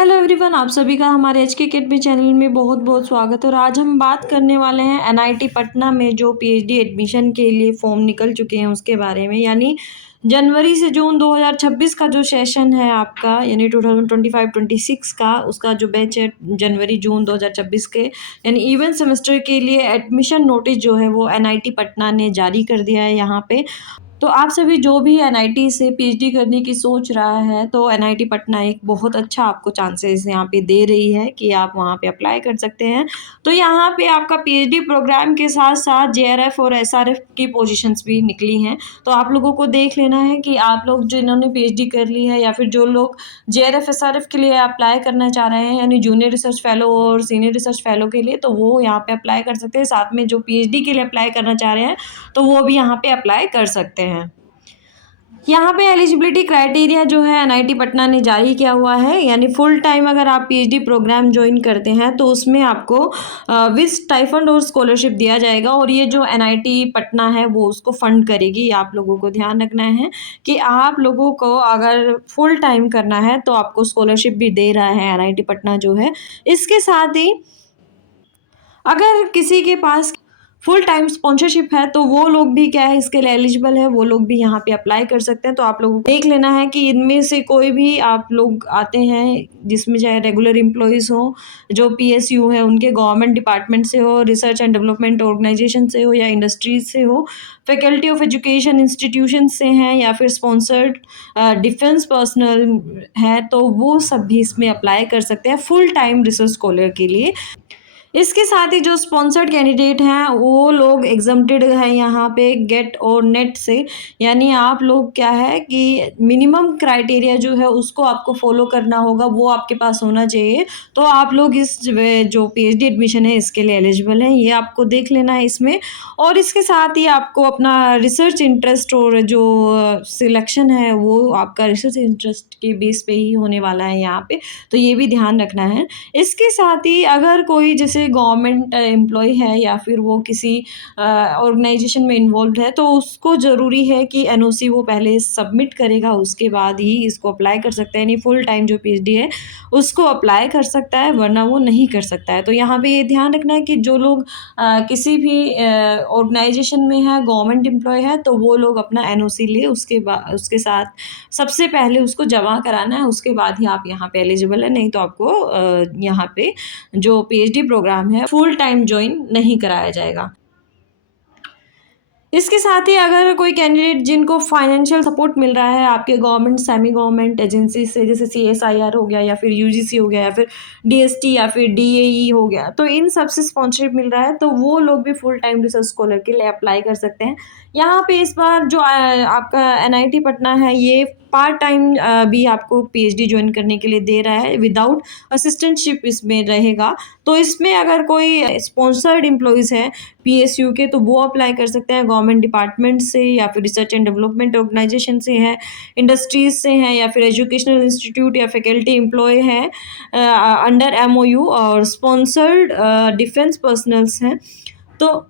Hello everyone, आप सभी का हमारे एच के अकेडमी चैनल में बहुत बहुत स्वागत है। और आज हम बात करने वाले हैं एनआईटी पटना में जो पीएचडी एडमिशन के लिए फॉर्म निकल चुके हैं उसके बारे में। यानी जनवरी से जून 2026 का जो सेशन है आपका, यानी 2025-26 का, उसका जो बैच है जनवरी जून 2026 के, यानी इवेंट सेमेस्टर के लिए एडमिशन नोटिस जो है वो एनआईटी पटना ने जारी कर दिया है यहाँ पे। तो आप सभी जो भी एनआईटी से पीएचडी करने की सोच रहा है, तो एनआईटी पटना एक बहुत अच्छा आपको चांसेस यहाँ पे दे रही है कि आप वहाँ पे अप्लाई कर सकते हैं। तो यहाँ पे आपका पीएचडी प्रोग्राम के साथ साथ जेआरएफ और एसआरएफ की पोजीशंस भी निकली हैं। तो आप लोगों को देख लेना है कि आप लोग जिन्होंने पीएचडी कर ली है या फिर जो लोग जेआरएफ एसआरएफ के लिए अप्लाई करना चाह रहे हैं, यानी जूनियर रिसर्च फेलो और सीनियर रिसर्च फेलो के लिए, तो वो यहाँ पे अप्लाई कर सकते हैं। साथ में जो पीएचडी के लिए अप्लाई करना चाह रहे हैं तो वो भी यहाँ पे अप्लाई कर सकते हैं। यहाँ पे एलिजिबिलिटी क्राइटेरिया जो है एनआईटी पटना ने जारी किया हुआ है, यानी फुल टाइम अगर आप पीएचडी प्रोग्राम ज्वाइन करते हैं तो उसमें आपको विद स्टाइफंड और स्कॉलरशिप दिया जाएगा, और ये जो एनआईटी पटना है वो उसको फंड करेगी। आप लोगों को ध्यान रखना है कि आप लोगों को अगर फुल टाइम करना है तो आपको स्कॉलरशिप भी दे रहा है एनआईटी पटना जो है। इसके साथ ही अगर किसी के पास फुल टाइम स्पॉन्सरशिप है तो वो लोग भी क्या है, इसके लिए एलिजिबल है, वो लोग भी यहाँ पे अप्लाई कर सकते हैं। तो आप लोगों को देख लेना है कि इनमें से कोई भी आप लोग आते हैं जिसमें चाहे रेगुलर एम्प्लॉयज़ हो, जो पीएसयू है उनके गवर्नमेंट डिपार्टमेंट से हो, रिसर्च एंड डेवलपमेंट ऑर्गेनाइजेशन से हो या इंडस्ट्रीज से हो, फैकल्टी ऑफ एजुकेशन इंस्टीट्यूशन से हैं या फिर स्पॉन्सर्ड डिफेंस पर्सनल है, तो वो सब भी इसमें अप्लाई कर सकते हैं फुल टाइम रिसर्च स्कॉलर के लिए। इसके साथ ही जो स्पॉन्सर्ड कैंडिडेट हैं वो लोग एग्जम्प्टेड है यहाँ पे गेट और नेट से। यानी आप लोग क्या है कि मिनिमम क्राइटेरिया जो है उसको आपको फॉलो करना होगा, वो आपके पास होना चाहिए। तो आप लोग इस जो पीएचडी एडमिशन है इसके लिए एलिजिबल हैं, ये आपको देख लेना है इसमें। और इसके साथ ही आपको अपना रिसर्च इंटरेस्ट और जो सिलेक्शन है वो आपका रिसर्च इंटरेस्ट के बेस पे ही होने वाला है यहाँ पे, तो ये भी ध्यान रखना है। इसके साथ ही अगर कोई जैसे गवर्नमेंट एम्प्लॉय है या फिर वो किसी ऑर्गेनाइजेशन में इन्वॉल्व है, तो उसको ज़रूरी है कि एनओसी वो पहले सबमिट करेगा, उसके बाद ही इसको अप्लाई कर सकता है। यानी फुल टाइम जो पीएचडी है उसको अप्लाई कर सकता है, वरना वो नहीं कर सकता है। तो यहाँ पे ये ध्यान रखना है कि जो लोग किसी भी ऑर्गेनाइजेशन में है, गवर्नमेंट एम्प्लॉय है, तो वो लोग अपना एनओसी ले, उसके बाद उसके साथ सबसे पहले उसको जमा कराना है, उसके बाद ही आप यहाँ पे एलिजिबल है। नहीं तो आपको यहाँ पे जो पीएचडी प्रोग्राम है फुल टाइम ज्वाइन नहीं कराया जाएगा। इसके साथ ही अगर कोई कैंडिडेट जिनको फाइनेंशियल सपोर्ट मिल रहा है आपके गवर्नमेंट सेमी गवर्नमेंट एजेंसी से, जैसे सीएसआईआर हो गया या फिर यूजीसी हो गया या फिर डीएसटी या फिर डीएई हो गया, तो इन सब से स्पॉन्सरशिप मिल रहा है, तो वो लोग भी फुल टाइम रिसर्च स्कॉलर के लिए अप्लाई कर सकते हैं। यहाँ पे इस बार जो आपका एनआईटी पटना है ये पार्ट टाइम भी आपको पीएचडी ज्वाइन करने के लिए दे रहा है, विदाउट असिस्टेंटशिप इसमें रहेगा। तो इसमें अगर कोई स्पॉन्सर्ड एम्प्लॉयज़ हैं पीएसयू के, तो वो अप्लाई कर सकते हैं गवर्नमेंट डिपार्टमेंट से या फिर रिसर्च एंड डेवलपमेंट ऑर्गेनाइजेशन से है, इंडस्ट्रीज से हैं या फिर एजुकेशनल इंस्टीट्यूट या फैकल्टी एम्प्लॉय है अंडर एमओयू, और स्पॉन्सर्ड डिफेंस पर्सनल्स हैं। तो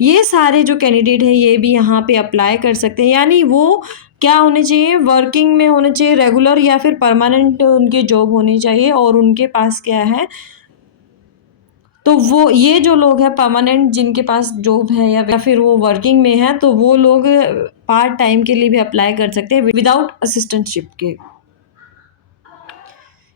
ये सारे जो कैंडिडेट हैं ये भी यहाँ पे अप्लाई कर सकते हैं। यानी वो क्या होने चाहिए, वर्किंग में होने चाहिए, रेगुलर या फिर परमानेंट उनकी जॉब होनी चाहिए, और उनके पास क्या है, तो वो ये जो लोग हैं परमानेंट जिनके पास जॉब है या फिर वो वर्किंग में है, तो वो लोग पार्ट टाइम के लिए भी अप्लाई कर सकते हैं विदाउट असिस्टेंटशिप के।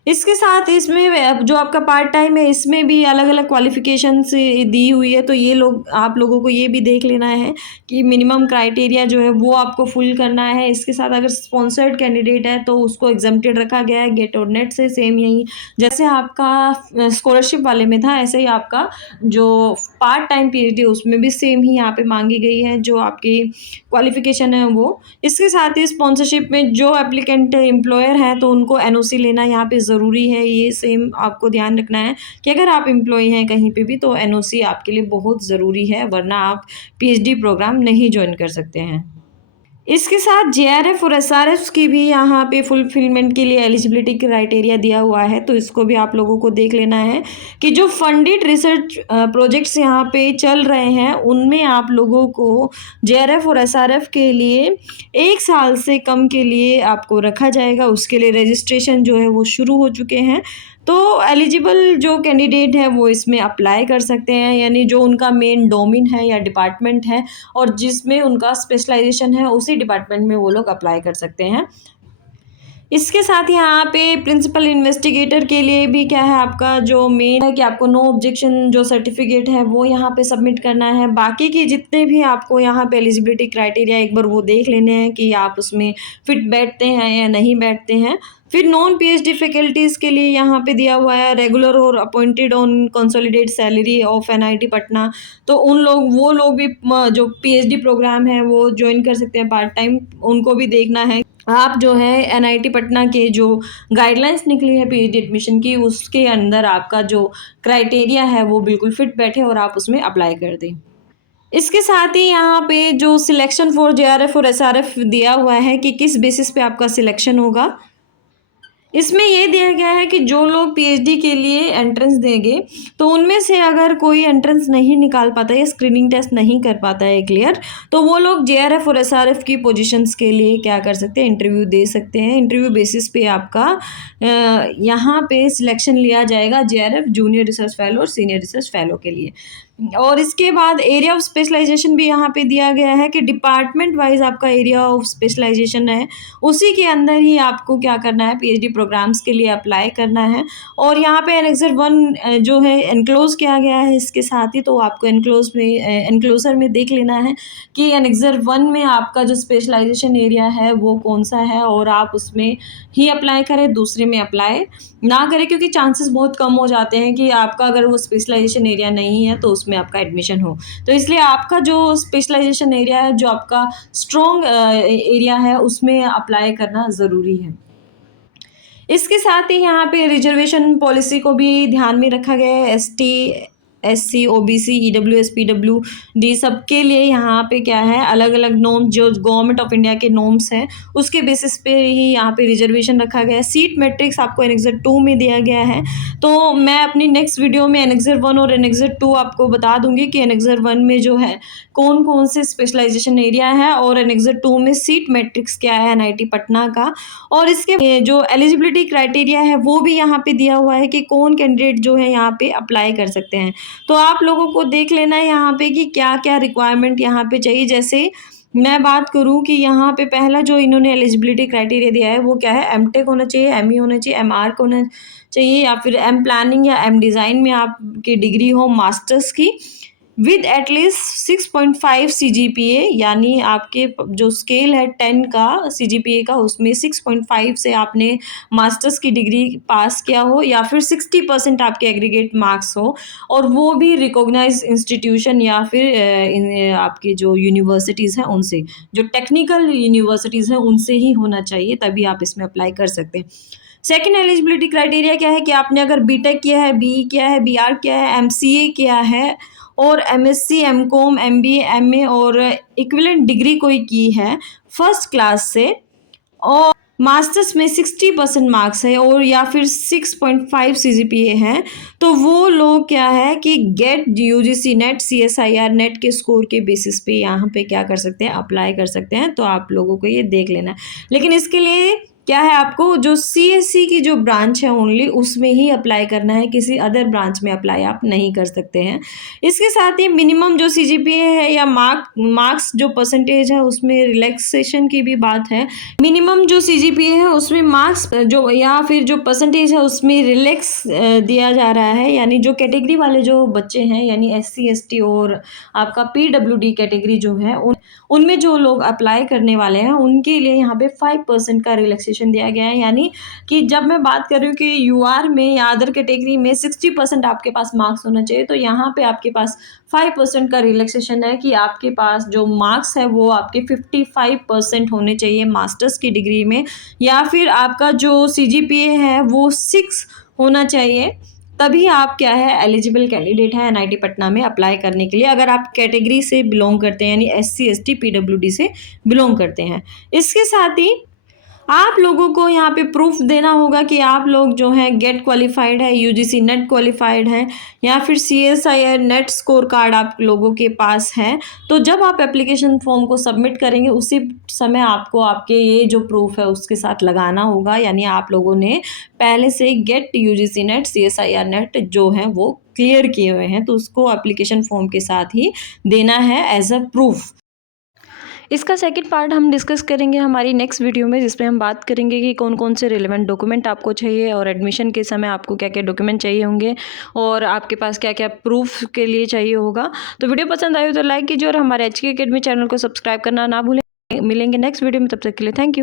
इसके साथ इसमें जो आपका पार्ट टाइम है इसमें भी अलग अलग क्वालिफिकेशन से दी हुई है, तो ये लोग आप लोगों को ये भी देख लेना है कि मिनिमम क्राइटेरिया जो है वो आपको फुल करना है। इसके साथ अगर स्पॉन्सर्ड कैंडिडेट है तो उसको एग्जम्प्टेड रखा गया है गेट और नेट से। सेम यही जैसे आपका स्कॉलरशिप वाले में था, ऐसे ही आपका जो पार्ट टाइम पीएचडी उसमें भी सेम ही यहाँ पे मांगी गई है जो आपकी क्वालिफिकेशन है वो। इसके साथ ही स्पॉन्सरशिप में जो एप्लीकेंट एम्प्लॉयर हैं तो उनको एनओसी लेना यहाँ पे ज़रूरी है। ये सेम आपको ध्यान रखना है कि अगर आप एम्प्लॉय हैं कहीं पे भी तो एनओसी आपके लिए बहुत ज़रूरी है, वरना आप पीएचडी प्रोग्राम नहीं ज्वाइन कर सकते हैं। इसके साथ जेआरएफ और एसआरएफ की भी यहाँ पे फुलफिलमेंट के लिए एलिजिबिलिटी क्राइटेरिया दिया हुआ है, तो इसको भी आप लोगों को देख लेना है कि जो फंडेड रिसर्च प्रोजेक्ट्स यहाँ पे चल रहे हैं उनमें आप लोगों को जेआरएफ और एसआरएफ के लिए 1 साल से कम के लिए आपको रखा जाएगा। उसके लिए रजिस्ट्रेशन जो है वो शुरू हो चुके हैं, तो एलिजिबल जो कैंडिडेट है वो इसमें अप्लाई कर सकते हैं, यानी जो उनका मेन डोमेन है या डिपार्टमेंट है और जिसमें उनका स्पेशलाइजेशन है उसी डिपार्टमेंट में वो लोग अप्लाई कर सकते हैं। इसके साथ ही यहाँ पे प्रिंसिपल इन्वेस्टिगेटर के लिए भी क्या है, आपका जो मेन है कि आपको नो ऑब्जेक्शन जो सर्टिफिकेट है वो यहाँ पे सबमिट करना है। बाकी के जितने भी आपको यहाँ पे एलिजिबिलिटी क्राइटेरिया एक बार वो देख लेने हैं कि आप उसमें फिट बैठते हैं या नहीं बैठते हैं। फिर नॉन पीएचडी फैकल्टीज़ के लिए यहाँ पे दिया हुआ है रेगुलर और appointed on consolidate salary of NIT Patna, तो वो लोग भी जो पीएचडी प्रोग्राम है वो ज्वाइन कर सकते हैं पार्ट टाइम। उनको भी देखना है आप जो है एनआईटी पटना के जो गाइडलाइंस निकली है पीएचडी एडमिशन की उसके अंदर आपका जो क्राइटेरिया है वो बिल्कुल फिट बैठे और आप उसमें अप्लाई कर दें। इसके साथ ही यहाँ पे जो सिलेक्शन फॉर जेआरएफ और एसआरएफ दिया हुआ है कि किस बेसिस पे आपका सिलेक्शन होगा। इसमें ये दिया गया है कि जो लोग पीएचडी के लिए एंट्रेंस देंगे तो उनमें से अगर कोई एंट्रेंस नहीं निकाल पाता या स्क्रीनिंग टेस्ट नहीं कर पाता है क्लियर, तो वो लोग जेआरएफ और एसआरएफ की पोजीशंस के लिए क्या कर सकते हैं, इंटरव्यू दे सकते हैं। इंटरव्यू बेसिस पे आपका यहाँ पे सिलेक्शन लिया जाएगा जेआरएफ, जूनियर रिसर्च फेलो और सीनियर रिसर्च फेलो के लिए। और इसके बाद एरिया ऑफ स्पेशलाइजेशन भी यहाँ पे दिया गया है कि डिपार्टमेंट वाइज आपका एरिया ऑफ स्पेशलाइजेशन है, उसी के अंदर ही आपको क्या करना है, पीएचडी प्रोग्राम्स के लिए अप्लाई करना है। और यहाँ पे एनेक्सर 1 जो है एनक्लोज किया गया है इसके साथ ही, तो आपको एनक्लोजर में देख लेना है कि एनेक्सर 1 में आपका जो स्पेशलाइजेशन एरिया है वो कौन सा है और आप उसमें ही अप्लाई करें, दूसरे में अप्लाई ना करें, क्योंकि चांसेस बहुत कम हो जाते हैं कि आपका अगर वो स्पेशलाइजेशन एरिया नहीं है तो उसमें आपका एडमिशन हो। तो इसलिए आपका जो स्पेशलाइजेशन एरिया है, जो आपका स्ट्रॉन्ग एरिया है, उसमें अप्लाई करना ज़रूरी है। इसके साथ ही यहाँ पे रिजर्वेशन पॉलिसी को भी ध्यान में रखा गया है। ST, SC, OBC, EWS, PWD सबके लिए यहाँ पे क्या है, अलग अलग नॉर्म्स जो गवर्नमेंट ऑफ इंडिया के नॉर्म्स हैं उसके बेसिस पे ही यहाँ पे रिजर्वेशन रखा गया है। सीट मैट्रिक्स आपको एनेक्सर 2 में दिया गया है, तो मैं अपनी नेक्स्ट वीडियो में एनेक्सर 1 और एनेक्सर 2 आपको बता दूंगी कि एनेक्सर 1 में जो है कौन कौन से स्पेशलाइजेशन एरिया है और एनेक्सर 2 में सीट मैट्रिक्स क्या है एनआईटी पटना का। और इसके जो एलिजिबिलिटी क्राइटेरिया है वो भी यहाँ पे दिया हुआ है कि कौन कैंडिडेट जो है यहाँ पे अप्लाई कर सकते हैं। तो आप लोगों को देख लेना है यहाँ पे कि क्या क्या रिक्वायरमेंट यहाँ पे चाहिए। जैसे मैं बात करूँ कि यहाँ पे पहला जो इन्होंने एलिजिबिलिटी क्राइटेरिया दिया है वो क्या है, एमटेक होना चाहिए, एमई होना चाहिए, एमआर्क होना चाहिए या फिर एम प्लानिंग या एम डिज़ाइन में आपकी डिग्री हो मास्टर्स की विद एटलीस्ट 6.5 CGPA, यानी आपके जो स्केल है 10 का CGPA का उसमें 6.5 से आपने मास्टर्स की डिग्री पास किया हो या फिर 60% आपके एग्रीगेट मार्क्स हो, और वो भी रिकॉग्नाइज इंस्टीट्यूशन या फिर आपकी जो यूनिवर्सिटीज़ हैं उनसे, जो टेक्निकल यूनिवर्सिटीज़ हैं उनसे ही होना चाहिए, तभी आप इसमें अप्लाई कर सकते हैं। सेकेंड एलिजिबिलिटी क्राइटेरिया क्या है कि आपने अगर बीटेक किया है, बीई किया है, बीआर किया है, एमसीए किया है और एमएससी, एमकॉम, एमबीए, एमए और इक्विवेलेंट डिग्री कोई की है फर्स्ट क्लास से और मास्टर्स में 60% मार्क्स है और या फिर 6.5 CGPA है, तो वो लोग क्या है कि GATE UGC NET, CSIR NET के स्कोर के बेसिस पे यहाँ पे क्या कर सकते हैं, अप्लाई कर सकते हैं। तो आप लोगों को ये देख लेना है, लेकिन इसके लिए क्या है, आपको जो CSC की जो ब्रांच है ओनली उसमें ही अप्लाई करना है, किसी अदर ब्रांच में अप्लाई आप नहीं कर सकते हैं। इसके साथ ही मिनिमम जो CGPA है या मार्क्स जो परसेंटेज है उसमें रिलैक्सेशन की भी बात है। मिनिमम जो CGPA है उसमें मार्क्स जो या फिर जो परसेंटेज है उसमें रिलैक्स दिया जा रहा है, यानी जो कैटेगरी वाले जो बच्चे हैं यानी SC ST और आपका PWD कैटेगरी जो है उनमें जो लोग अप्लाई करने वाले हैं उनके लिए यहाँ पे 5% का रिलैक्सेशन दिया गया है। यानी कि जब मैं बात कर रही हूँ कि UR में या अदर कैटेगरी में 60% आपके पास मार्क्स होना चाहिए, तो यहाँ पे आपके पास 5% का रिलैक्सेशन है कि आपके पास जो मार्क्स है वो आपके 55% होने चाहिए मास्टर्स की डिग्री में, या फिर आपका जो CGPA है वो 6 होना चाहिए तभी आप क्या है एलिजिबल कैंडिडेट हैं एनआईटी पटना में अप्लाई करने के लिए, अगर आप कैटेगरी से बिलोंग करते हैं यानी एससी एसटी पीडब्ल्यूडी से बिलोंग करते हैं। इसके साथ ही आप लोगों को यहाँ पे प्रूफ देना होगा कि आप लोग जो हैं गेट क्वालिफाइड है, यूजीसी नेट क्वालिफाइड है, या फिर सीएसआईआर नेट स्कोर कार्ड आप लोगों के पास है। तो जब आप एप्लीकेशन फॉर्म को सबमिट करेंगे उसी समय आपको आपके ये जो प्रूफ है उसके साथ लगाना होगा, यानी आप लोगों ने पहले से GATE UGC NET CSIR NET जो है वो क्लियर किए हुए हैं, तो उसको एप्लीकेशन फॉर्म के साथ ही देना है एज अ प्रूफ। इसका सेकंड पार्ट हम डिस्कस करेंगे हमारी नेक्स्ट वीडियो में, जिसमें हम बात करेंगे कि कौन कौन से रिलेवेंट डॉक्यूमेंट आपको चाहिए और एडमिशन के समय आपको क्या क्या डॉक्यूमेंट चाहिए होंगे और आपके पास क्या क्या प्रूफ के लिए चाहिए होगा। तो वीडियो पसंद आई हो तो लाइक कीजिए और हमारे HK Academy चैनल को सब्सक्राइब करना ना भूलें। मिलेंगे नेक्स्ट वीडियो में, तब तक के लिए थैंक यू।